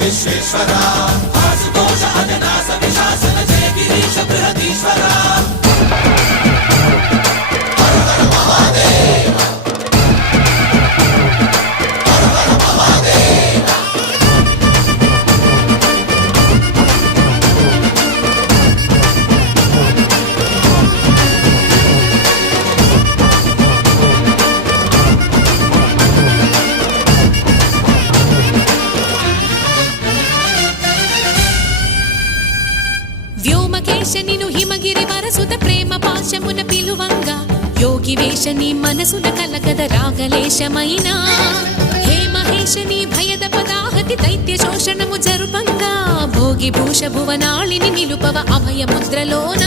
విశ్వేశ్వరా ఆశుతోష అజనాస విశాసన జయ గిరీశ బృహదీశ్వరా హర హర మహాదేవ హర హర మహాదేవ వ్యోమకేశనిను హిమగిరి వరసుత ప్రేమ పాశమున పిలువంగా యోగి వేషని మనసున కలకద రాగలేశమైనా హే మహేశని భయద పదాహతి దైత్య శోషణము జరుపంగా భోగి భూష భువనాళిని నిలుపవ అభయ ముద్రలోన